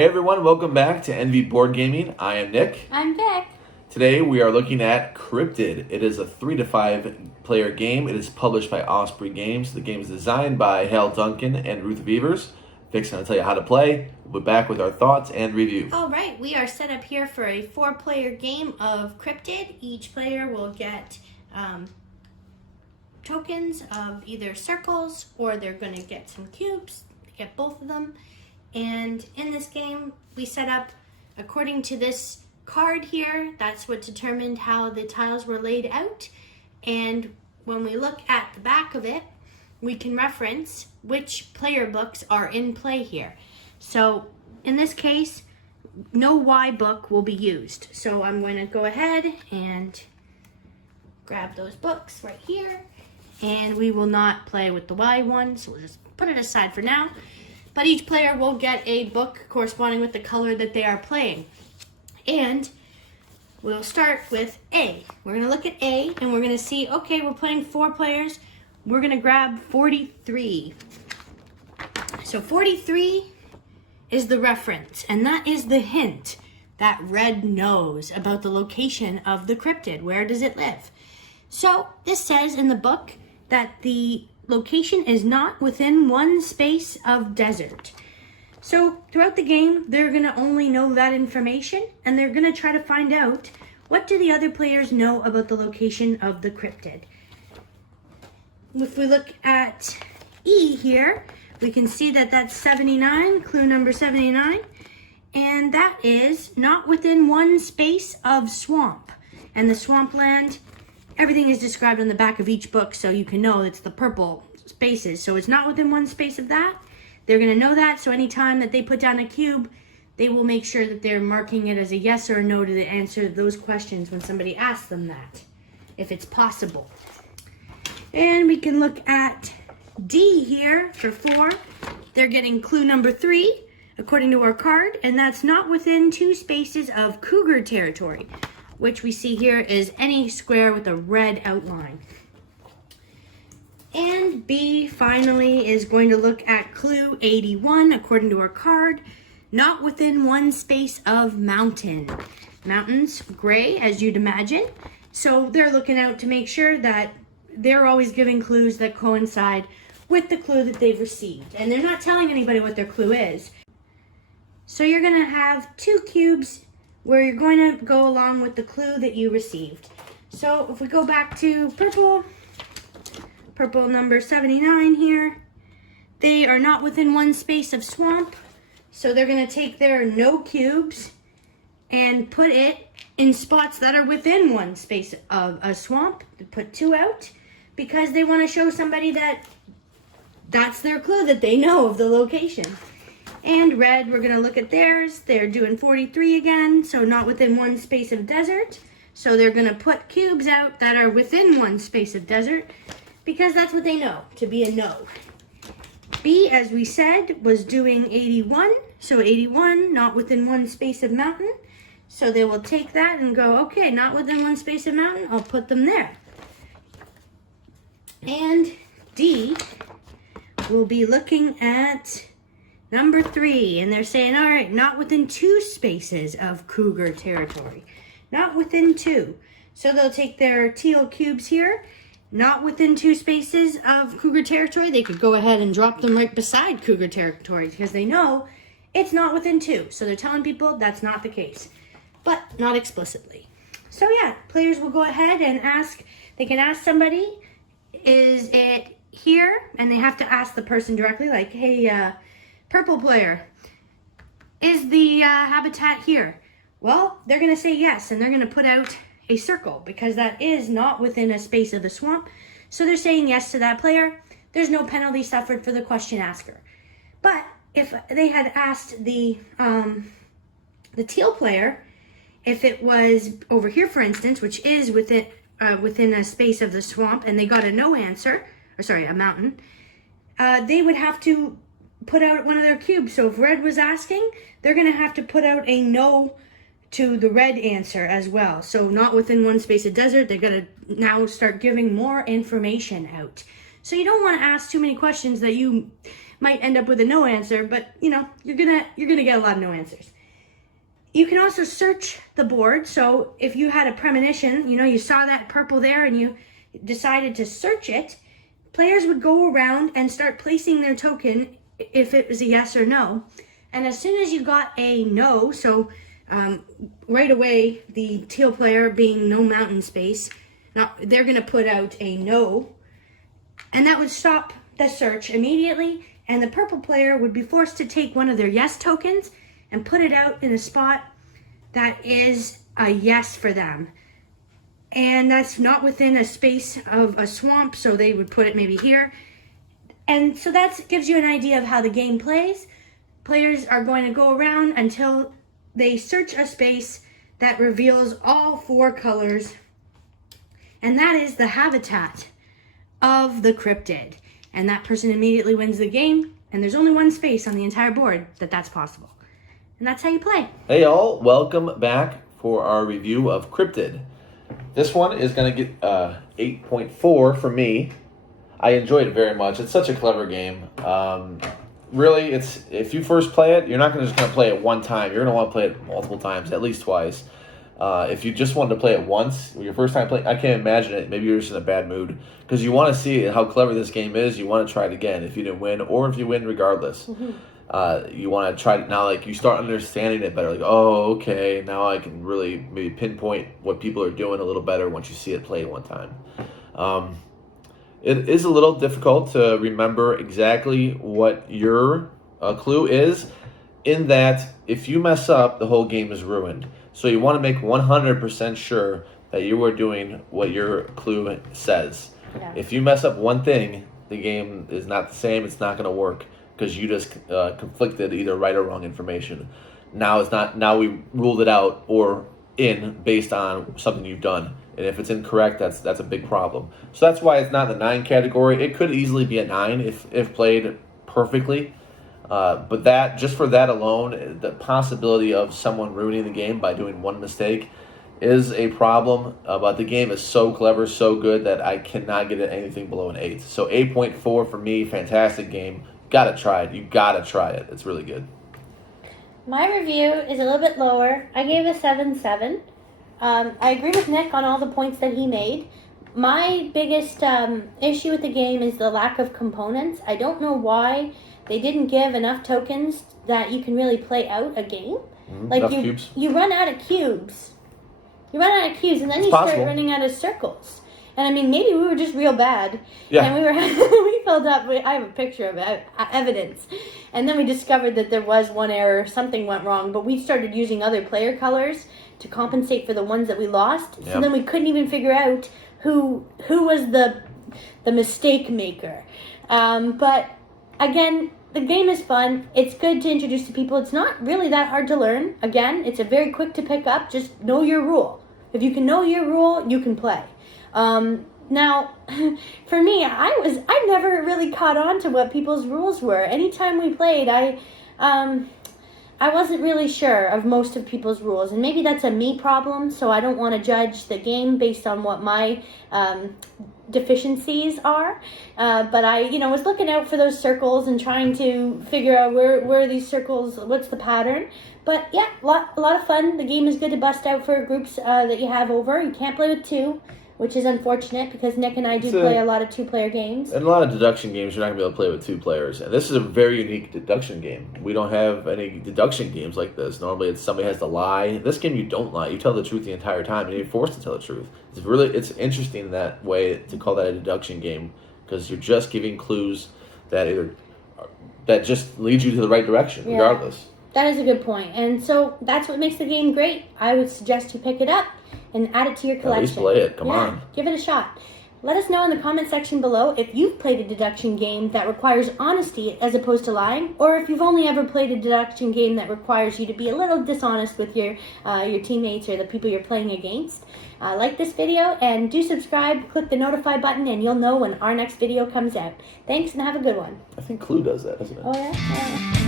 Hey everyone, welcome back to NV Board Gaming. I am Nick. I'm Vic. Today we are looking at Cryptid. It is a 3 to 5 player game. It is published by Osprey Games. The game is designed by Hal Duncan and Ruth Beavers. Vic's going to tell you how to play. We'll be back with our thoughts and review. All right, we are set up here for a 4-player game of Cryptid. Each player will get tokens of either circles or they're going to get some cubes. Get both of them. And in this game, we set up according to this card here. That's what determined how the tiles were laid out. And when we look at the back of it, we can reference which player books are in play here. So in this case, no Y book will be used. So I'm going to go ahead and grab those books right here. And we will not play with the Y one, so we'll just put it aside for now. But each player will get a book corresponding with the color that they are playing. And we'll start with A. We're going to look at A and we're going to see, okay, we're playing 4 players. We're going to grab 43. So 43 is the reference, and that is the hint that Red knows about the location of the cryptid. Where does it live? So this says in the book that the location is not within one space of desert. So throughout the game, they're going to only know that information, and they're going to try to find out what do the other players know about the location of the cryptid. If we look at E here, we can see that that's 79, clue number 79, and that is not within one space of swamp. And the swampland, everything is described on the back of each book, so you can know it's the purple spaces. So it's not within one space of that. They're going to know that, so anytime that they put down a cube, they will make sure that they're marking it as a yes or a no to the answer to those questions when somebody asks them that, if it's possible. And we can look at D here for 4. They're getting clue number 3, according to our card, and that's not within 2 spaces of cougar territory, which we see here is any square with a red outline. And B finally is going to look at clue 81, according to our card, not within one space of mountain. Mountains, gray, as you'd imagine. So they're looking out to make sure that they're always giving clues that coincide with the clue that they've received. And they're not telling anybody what their clue is. So you're going to have 2 cubes where you're going to go along with the clue that you received. So if we go back to purple number 79 here, they are not within one space of swamp. So they're going to take their no cubes and put it in spots that are within one space of a swamp. They put 2 out because they want to show somebody that that's their clue, that they know of the location. And red, we're going to look at theirs. They're doing 43 again, so not within one space of desert. So they're going to put cubes out that are within one space of desert because that's what they know, to be a no. B, as we said, was doing 81. So 81, not within one space of mountain. So they will take that and go, okay, not within one space of mountain, I'll put them there. And D will be looking at number 3, and they're saying, all right, not within 2 spaces of cougar territory. Not within 2. So they'll take their teal cubes here, not within 2 spaces of cougar territory. They could go ahead and drop them right beside cougar territory because they know it's not within 2. So they're telling people that's not the case, but not explicitly. So yeah, players will go ahead and ask, they can ask somebody, is it here? And they have to ask the person directly, like, hey, purple player, is the habitat here? Well, they're going to say yes, and they're going to put out a circle because that is not within a space of the swamp. So they're saying yes to that player. There's no penalty suffered for the question asker. But if they had asked the teal player, if it was over here, for instance, which is within a space of the swamp, and they got a no answer, or sorry, a mountain, they would have to put out one of their cubes. So if red was asking, they're going to have to put out a no to the red answer as well. So not within one space of desert, they're going to now start giving more information out. So you don't want to ask too many questions that you might end up with a no answer, but you know, you're gonna get a lot of no answers. You can also search the board. So if you had a premonition, you know, you saw that purple there and you decided to search it, players would go around and start placing their token if it was a yes or no. And as soon as you got a no, so right away, the teal player being no mountain space, now they're gonna put out a no, and that would stop the search immediately, and the purple player would be forced to take one of their yes tokens and put it out in a spot that is a yes for them. And that's not within a space of a swamp, so they would put it maybe here. And so that gives you an idea of how the game plays. Players are going to go around until they search a space that reveals all 4 colors, and that is the habitat of the cryptid. And that person immediately wins the game, and there's only one space on the entire board that's possible. And that's how you play. Hey all, welcome back for our review of Cryptid. This one is going to get 8.4 for me. I enjoyed it very much. It's such a clever game. Really, it's if you first play it, you're not just going to play it one time. You're going to want to play it multiple times, at least twice. If you just wanted to play it once, your first time playing, I can't imagine it. Maybe you're just in a bad mood because you want to see how clever this game is. You want to try it again if you didn't win, or if you win regardless. Mm-hmm. You want to try it now, like you start understanding it better. Like, oh, okay, now I can really maybe pinpoint what people are doing a little better once you see it played one time. It is a little difficult to remember exactly what your clue is, in that if you mess up, the whole game is ruined. So you want to make 100% sure that you are doing what your clue says. Yeah. If you mess up one thing, the game is not the same. It's not going to work because you just conflicted either right or wrong information. Now it's not. Now we ruled it out or in based on something you've done. And if it's incorrect, that's a big problem. So that's why it's not the 9 category. It could easily be a 9 if played perfectly. But that, just for that alone, the possibility of someone ruining the game by doing one mistake is a problem. But the game is so clever, so good that I cannot get it anything below an 8. So 8.4 for me, fantastic game. Gotta try it. You gotta try it. It's really good. My review is a little bit lower. I gave it a 7.7. I agree with Nick on all the points that he made. My biggest issue with the game is the lack of components. I don't know why they didn't give enough tokens that you can really play out a game. Like you run out of cubes. You run out of cubes, and then you start running out of circles. And I mean, maybe we were just real bad. Yeah. And we filled up. I have a picture of it, evidence. And then we discovered that there was one error. Something went wrong. But we started using other player colors to compensate for the ones that we lost. Yep. So then we couldn't even figure out who was the mistake maker. But again, the game is fun. It's good to introduce to people. It's not really that hard to learn. Again, it's a very quick to pick up. Just know your rule. If you can know your rule, you can play. Now, for me, I never really caught on to what people's rules were. Anytime we played, I wasn't really sure of most of people's rules, and maybe that's a me problem, so I don't want to judge the game based on what my deficiencies are. But I, was looking out for those circles and trying to figure out where are these circles, what's the pattern. But yeah, a lot of fun. The game is good to bust out for groups that you have over. You can't play with 2. Which is unfortunate because Nick and I do play a lot of 2-player games. And a lot of deduction games, you're not going to be able to play with 2 players. And this is a very unique deduction game. We don't have any deduction games like this. Normally, it's somebody has to lie. This game, you don't lie. You tell the truth the entire time, and you're forced to tell the truth. It's interesting in that way to call that a deduction game because you're just giving clues that just lead you to the right direction, regardless. That is a good point. And so that's what makes the game great. I would suggest you pick it up and add it to your collection. At least play it. Come on. Give it a shot. Let us know in the comment section below if you've played a deduction game that requires honesty as opposed to lying, or if you've only ever played a deduction game that requires you to be a little dishonest with your teammates or the people you're playing against. Like this video and do subscribe. Click the notify button and you'll know when our next video comes out. Thanks and have a good one. I think Clue does that, doesn't it? Oh, yeah?